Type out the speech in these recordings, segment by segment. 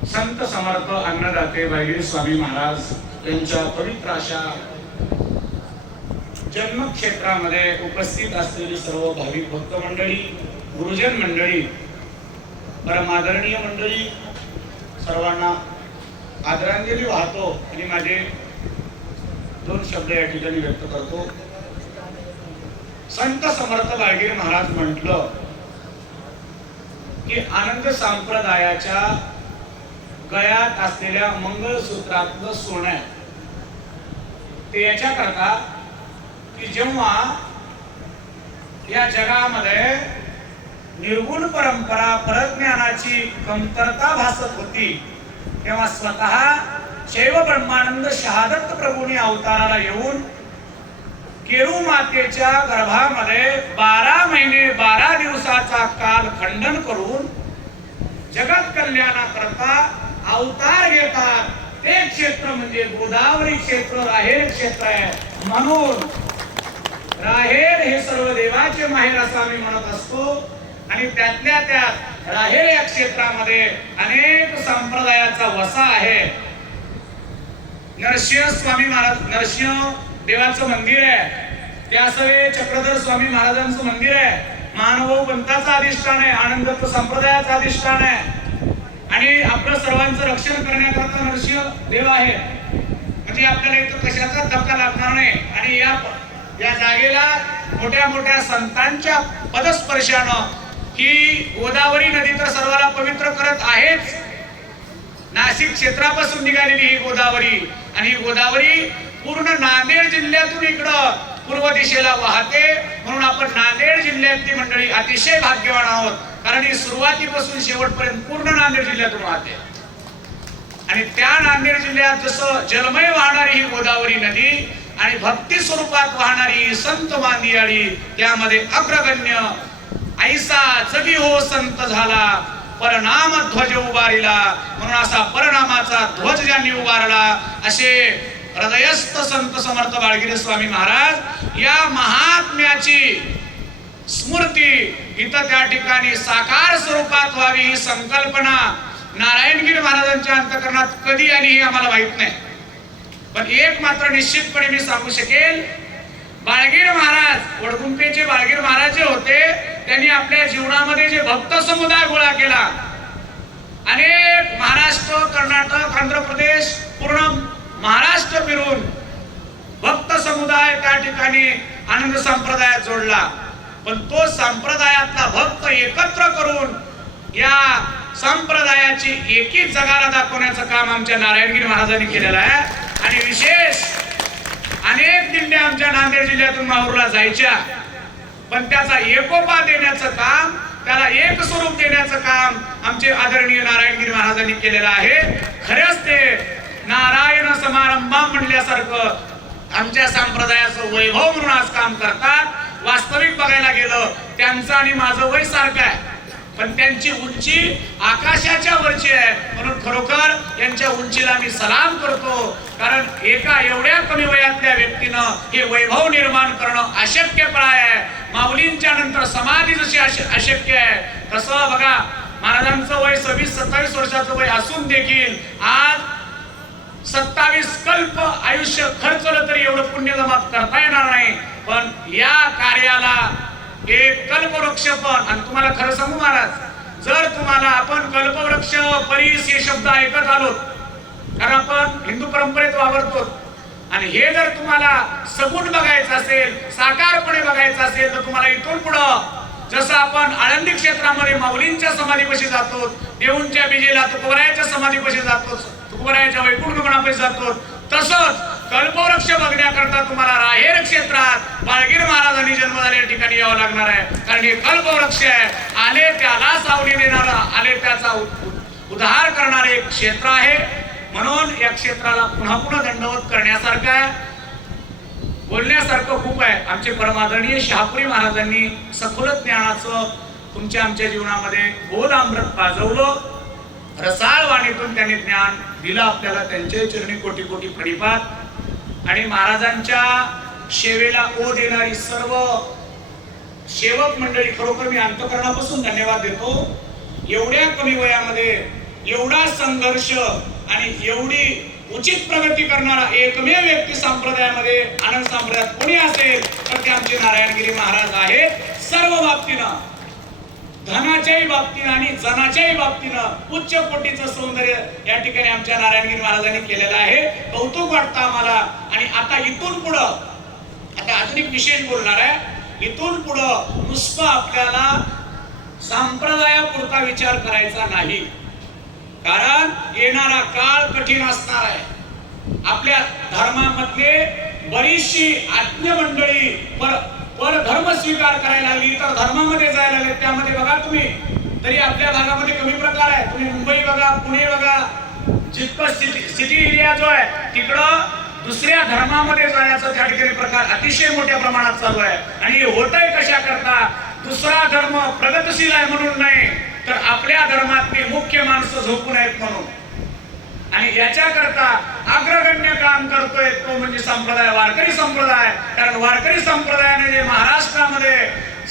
संत समर्थ अन्नदाते भाई स्वामी महाराज यांच्या पवित्र अशा जन्मक्षेत्रामध्ये उपस्थित असलेली सर्व भाविक भक्त मंडळी गुरुजन मंडळी परमादरणीय मंडळी सर्वांना आदरांजली वाहतो आणि माझे दोन शब्द या ठिकाणी व्यक्त करतो. संत समर्थ गाडगीर महाराज म्हटलं की आनंद संप्रदायाच्या गळ्यात असलेल्या मंगळसूत्रातलं सोनं ते याच्याकरता की जेव्हा या जगामध्ये निर्गुण परंपरा परज्ञानाची कमतरता भासत होती तेव्हा स्वतः शैव ब्रह्मानंद शहादत्त प्रभूंनी अवताराला येऊन केरू मातेच्या गर्भामध्ये बारा महिने बारा दिवसाचा काल खंडन करून जगत कल्याणाकरता अवतार घेतात. ते क्षेत्र म्हणजे गोदावरी क्षेत्र राहेर क्षेत्र आहे. म्हणून राहेर हे सर्व देवाचे माहेर असं आम्ही म्हणत असतो. आणि त्यातल्या त्यात राहेर या क्षेत्रामध्ये अनेक संप्रदायाचा वसा आहे. नरसिंह स्वामी महाराज नरसिंह देवाचं मंदिर आहे. त्यासवे चक्रधर स्वामी महाराजांचं मंदिर आहे. मानव पंथाचं अधिष्ठान आहे. आनंदत्व संप्रदायाचं अधिष्ठान आहे. आणि आपलं सर्वांचं रक्षण करण्याकरता नृसिंह देव आहे म्हणजे आपल्याला इथं कशाचा धक्का लागणार नाही. आणि या या जागेला मोठ्या मोठ्या संतांच्या पदस्पर्शानं ही गोदावरी नदी तर सर्वाला पवित्र करत आहेच. नाशिक क्षेत्रापासून निघालेली ही गोदावरी आणि ही गोदावरी पूर्ण नांदेड जिल्ह्यातून इकडं पूर्व दिशेला वाहते. म्हणून आपण नांदेड जिल्ह्यातली मंडळी अतिशय भाग्यवान आहोत. कारण ही सुरुवातीपासून शेवटपर्यंत पूर्ण नांदेड जिल्ह्यातून वाहते. आणि त्या नांदेड जिल्ह्यात जसं जलमय वाहणारी ही गोदावरी नदी आणि भक्ती स्वरूपात वाहणारी संत मांदियाळी त्यामध्ये अग्रगण्य ऐसा जगी हो संत झाला परनाम ध्वज उभारिला म्हणून असा परनामाचा ध्वज ज्यांनी उभारला असे हृदयस्थ संत समर्थ बाळगिरी स्वामी महाराज या महात्म्याची स्मृती इथं त्या ठिकाणी साकार स्वरूपात व्हावी ही संकल्पना नारायणगिरी महाराजांच्या अंतकरणात कधी आली हे आम्हाला माहीत नाही. पण एक मात्र निश्चितपणे मी सांगू शकेल बाळगीर महाराज वडगुंपेचे बाळगीर महाराज जे होते त्यांनी आपल्या जीवनामध्ये जे भक्त समुदाय गोळा केला अनेक महाराष्ट्र कर्नाटक आंध्र प्रदेश पूर्ण महाराष्ट्र फिरून भक्त समुदाय त्या ठिकाणी आनंद संप्रदायात जोडला. पण तो संप्रदायातला भक्त एकत्र करून या संप्रदायाची एकी जगाला दाखवण्याचं काम आमच्या नारायणगिरी महाराजांनी केलेलं आहे. आणि विशेष अनेक दिंड्या आमच्या नांदेड जिल्ह्यातून माहूरला जायच्या. पण त्याचा एकोपा देण्याचं काम त्याला एक स्वरूप देण्याचं काम आमचे आदरणीय नारायणगिरी महाराजांनी केलेलं आहे. खरंच ते नारायण समारंभा म्हणल्यासारखं आमच्या संप्रदायाचं वैभव म्हणून आज काम करतात. वास्तविक बघायला गेलं त्यांचं आणि माझं वय सारखं आहे. पण त्यांची उंची आकाशाच्या वरची आहे. म्हणून खरोखर यांच्या उंचीला मी सलाम करतो. कारण एका एवढ्या कमी वयातल्या व्यक्तीनं हे वैभव निर्माण करणं अशक्यप्राय आहे. माऊलींच्या नंतर समाधी जशी अशक्य आहे तसं बघा महाराजांचं वय सव्वीस सत्तावीस वर्षाचं वय असून देखील आज सत्तावीस कल्प आयुष्य खर्चलं तरी एवढं पुण्य जमा करता पण या कार्याला एक कल्पवृक्ष पण आणि तुम्हाला खरं सांगू महाराज जर तुम्हाला आपण कल्पवृक्ष परीस हे शब्द ऐकत आलो कारण आपण हिंदू परंपरेत वावरतो आणि हे जर तुम्हाला सगुण बघायचं असेल साकारपणे बघायचं असेल तर तुम्हाला इथून पुढं जसं आपण आळंदी क्षेत्रामध्ये माऊलींच्या समाधीपाशी जातो देऊंच्या बिजेला तुकोबरायाच्या समाधीपाशी जातो तुकोबरायाच्या वैकुंठ गणापाशी जातो तसंच कल्पवृक्ष बघण्याकरता तुम्हाला राहेर क्षेत्रात बाळगीर महाराजांनी जन्म झालेल्या ठिकाणी यावं लागणार आहे. कारण हे कल्पवृक्ष आहे. आले त्याला सावली देणारा आले त्याचा उद्धार करणारे एक क्षेत्र आहे. म्हणून या क्षेत्राला पुन्हा पुन्हा दंडवत करण्यासारखं आहे. बोलण्यासारखं खूप आहे. आमचे परमादरणीय शहापुरी महाराजांनी सखोल ज्ञानाचं तुमच्या आमच्या जीवनामध्ये गोल अमृत पाजवलं. रसाळ वाणीतून त्यांनी ज्ञान दिलं आपल्याला. त्यांच्या चरणी कोटी कोटी फडीपात आणि महाराजांच्या सेवेला ओ देणारी सर्व सेवक मंडळी खरोखर मी अंतकरणापासून धन्यवाद देतो. एवढ्या कमी वयामध्ये एवढा संघर्ष आणि एवढी उचित प्रगती करणारा एकमेव व्यक्ती संप्रदायामध्ये आनंद संप्रदायात कोणी असेल तर ते आमचे नारायणगिरी महाराज आहेत. सर्व बाबतीनं धनाच्याही बाबतीनं आणि जनाच्याही बाबतीनं उच्च कोटीचं सौंदर्य या ठिकाणी आमच्या नारायणगिरी महाराजांनी केलेलं आहे. कौतुक वाटतं आम्हाला. आणि आता इथून पुढं आता अजून एक विशेष बोलणार आहे. इथून पुढं नुसतं आपल्याला संप्रदायापुरता विचार करायचा नाही. कारण येणारा काळ कठीण असणार आहे. आपल्या धर्मामध्ये बरीचशी आज्ञ मंडळी धर्म स्वीकार करायला लागली तर धर्मामध्ये जायला लागले त्यामध्ये बघा तुम्ही. तरी आपल्या भागामध्ये कमी प्रकार आहे. तुम्ही मुंबई बघा पुणे बघा. जितकं सिटी सिटी एरिया जो आहे तिकडं दुसऱ्या धर्मामध्ये जाण्याचा त्या ठिकाणी प्रकार अतिशय मोठ्या प्रमाणात चालू आहे. आणि हे होतंय कशा करता? दुसरा धर्म प्रगतशील आहे म्हणून नाही तर आपल्या धर्मातली मुख्य माणसं झोपून आहेत म्हणून. आणि याच्याकरता अग्रगण्य काम करतोय तो म्हणजे संप्रदाय वारकरी संप्रदाय. कारण वारकरी संप्रदायाने जे महाराष्ट्रामध्ये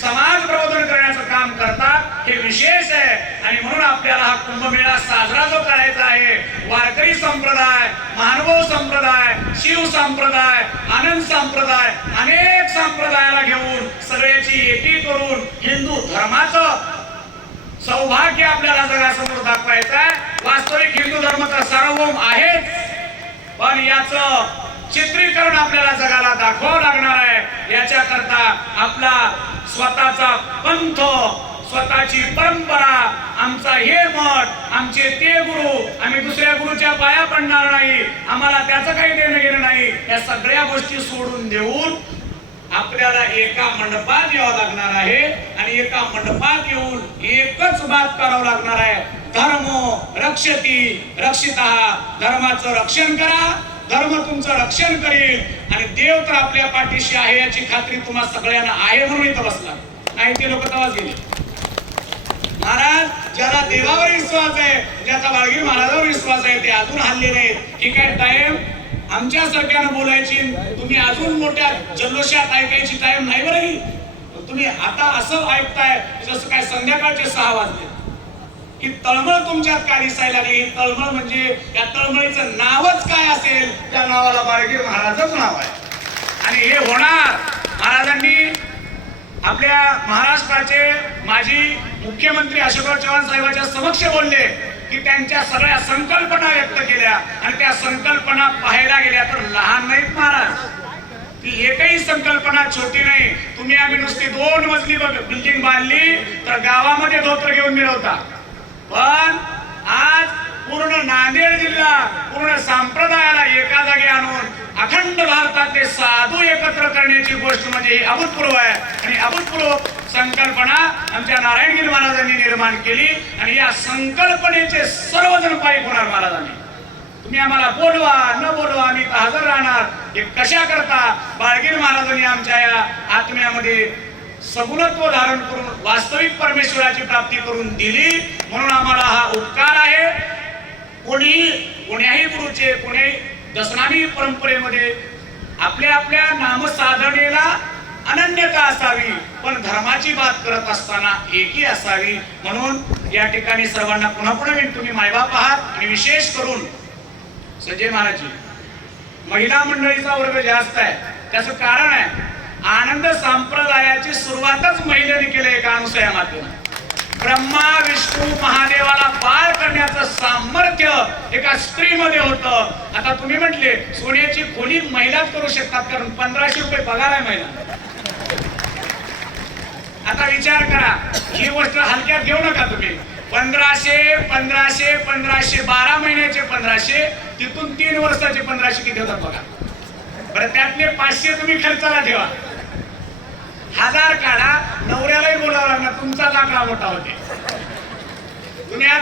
समाज प्रबोधन करण्याचं काम करतात हे विशेष आहे. आणि म्हणून आपल्याला हा कुंभमेळा साजरा जो करायचा आहे वारकरी संप्रदाय मानव संप्रदाय शिव संप्रदाय आनंद संप्रदाय अनेक संप्रदायाला घेऊन सगळ्याची एकी करून हिंदू धर्माचं सौभाग्य आपल्याला जगासमोर दाखवायचं आहे. वास्तविक हिंदू धर्म आहेत आहे. पण याच चित्रीकरण आपल्याला जगाला दाखवावं लागणार आहे. याच्याकरता आपला स्वतःचा पंथ स्वतःची परंपरा आमचा हे मठ आमचे ते गुरु आम्ही दुसऱ्या गुरुच्या पाया पडणार नाही. आम्हाला त्याचं काही देणं घेणं नाही. या सगळ्या गोष्टी सोडून देऊन आपल्याला एका मंडपात यावं लागणार आहे. आणि एका मंडपात येऊन एकच बात करावं लागणार आहे. धर्म रक्षती रक्षिता। धर्माचं रक्षण करा धर्म तुमचं रक्षण करेल आणि देव तर आपल्या पाठीशी आहे याची खात्री तुम्हा सगळ्यांना आहे म्हणून इथं बसला. नाही ते लोक तवाच गेले. महाराज ज्याला देवावर विश्वास आहे ज्याचा बाळगीर महाराजावर विश्वास आहे ते अजून हल्ले नाहीत. ठीक आहे टाइम आमच्या सारख्यानं बोलायची तुम्ही अजून मोठ्या जल्लोषात ऐकायची टाइम नाही बरं ही. तुम्ही आता असं ऐकताय जसं काय संध्याकाळचे सहा वाजले. ही तळमळ तुमच्यात काय दिसायला लागली? तळमळ म्हणजे या तळमळीचं नावच काय असेल? त्या नावाला बाळगीर महाराजच नाव आहे. आणि हे होणार महाराजांनी आपल्या महाराष्ट्राचे माजी मुख्यमंत्री अशोकराव चव्हाण साहेबांच्या समक्ष बोलले की त्यांच्या सगळ्या संकल्पना व्यक्त केल्या आणि त्या संकल्पना पाहायला गेल्या तर लहान नाहीत महाराज. ती एकही संकल्पना छोटी नाही. तुम्ही आम्ही नुसती दोन मजली बिल्डिंग बांधली तर गावामध्ये धोत्र घेऊन मिळवता पण आज पूर्ण नांदेड जिल्हा पूर्ण संप्रदायाला एका जागी आणून अखंड भारतातले साधू एकत्र करण्याची गोष्ट म्हणजे ही अभूतपूर्व आहे. आणि अभूतपूर्व संकल्पना आमच्या नारायणगिरी महाराजांनी निर्माण केली आणि या संकल्पनेचे सर्वजण पायी होणार महाराजांनी. तुम्ही आम्हाला बोलवा न बोलवा आम्ही हजर राहणार. हे कशा करता? बाळगीर महाराजांनी आमच्या या आत्म्यामध्ये सगुणत्व धारण करून वास्तविक परमेश्वराची प्राप्ती करून दिली. म्हणून आम्हाला हा उपकार आहे. कोणी कोण्याही गुरुचे कोणी दसनामी परंपरेमध्ये आपल्या आपल्या नामसाधनेला अनन्यता असावी पण धर्माची बात करत असताना एकी असावी म्हणून या ठिकाणी सर्वांना पुन्हा पुन्हा मी तुम्ही मायबाप आहात. आणि विशेष करून संजय महाराजजी महिला मंडळीचा वर्ग जास्त आहे. त्याचं कारण आहे आनंद संप्रदायाची सुरुवातच महिलेने केली एका अनुसया माध्यमात? ब्रह्मा विष्णू महादेवाला पार करण्याचं सामर्थ्य एका स्त्रीमध्ये होतं. आता तुम्ही म्हटले सोन्याची खोली महिलाच करू शकतात कारण पंधराशे रुपये पगार आहे महिला. आता विचार करा ही गोष्ट हलक्यात घेऊ नका तुम्ही. पंधराशे पंधराशे पंधराशे बारा महिन्याचे पंधराशे तिथून तीन वर्षाचे पंधराशे किती होतात बघा. बरं त्यातले पाचशे तुम्ही खर्चाला ठेवा. हजार काढा नवऱ्यालाही बोलावं लागणार तुमचा दाखला मोठा होते.